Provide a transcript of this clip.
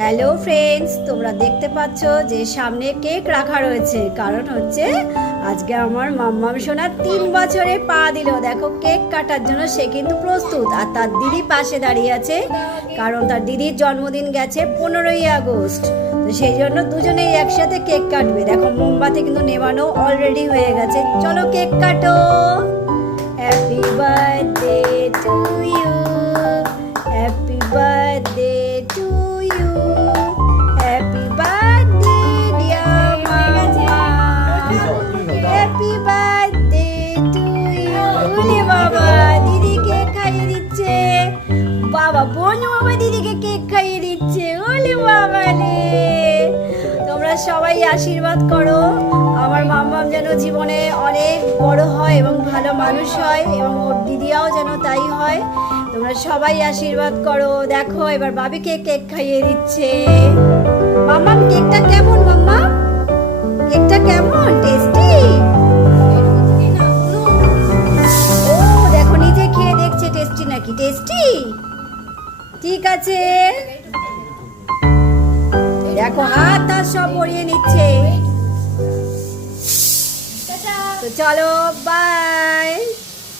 Hello friends, তোমরা দেখতে পাচ্ছ যে সামনে কেক রাখা রয়েছে। কারণ হচ্ছে আজকে আমার মাম্মাম সোনা 3 বছরে পা দিল। দেখো কেক কাটার জন্য সে কিন্তু প্রস্তুত। আর তার দিদি পাশে দাঁড়িয়ে আছে, কারণ তার দিদির জন্মদিন গেছে 15ই আগস্ট। তো সেই জন্য দুজনেই একসাথে কেক কাটবে। দেখো মোমবাতি কিন্তু নেভানো অলরেডি হয়ে গেছে। চলো কেক কাটো। Happy birthday to you, happy birthday to you, happy birthday dear মামা, হ্যাপি বার্থডে টু ইউ। ওরে বাবা, দিদি কেক খাইয়ে দিচ্ছে। বাবা বোন বাবা দিদিকে কেক খাইয়ে দিচ্ছে। ওরে বাবা রে, তোমরা সবাই আশীর্বাদ করো আমার মাম্মাম যেন জীবনে অনেক বড় হয় এবং ভালো মানুষ হয়, এবং ওর দিদিয়াও যেন তাই হয়। তোমরা সবাই আশীর্বাদ করো। দেখো এবার বাবিকে কেক খাইয়ে দিচ্ছে। মাম্মাম কেকটা কেমন? মাম্মা কেকটা কেমন? টেস্টি? ও দেখো নিজে খেয়ে দেখছে টেস্টি নাকি। টেস্টি? ঠিক আছে, দেখো হাত আর সব ভরিয়ে নিচ্ছে। তো চলো বাই।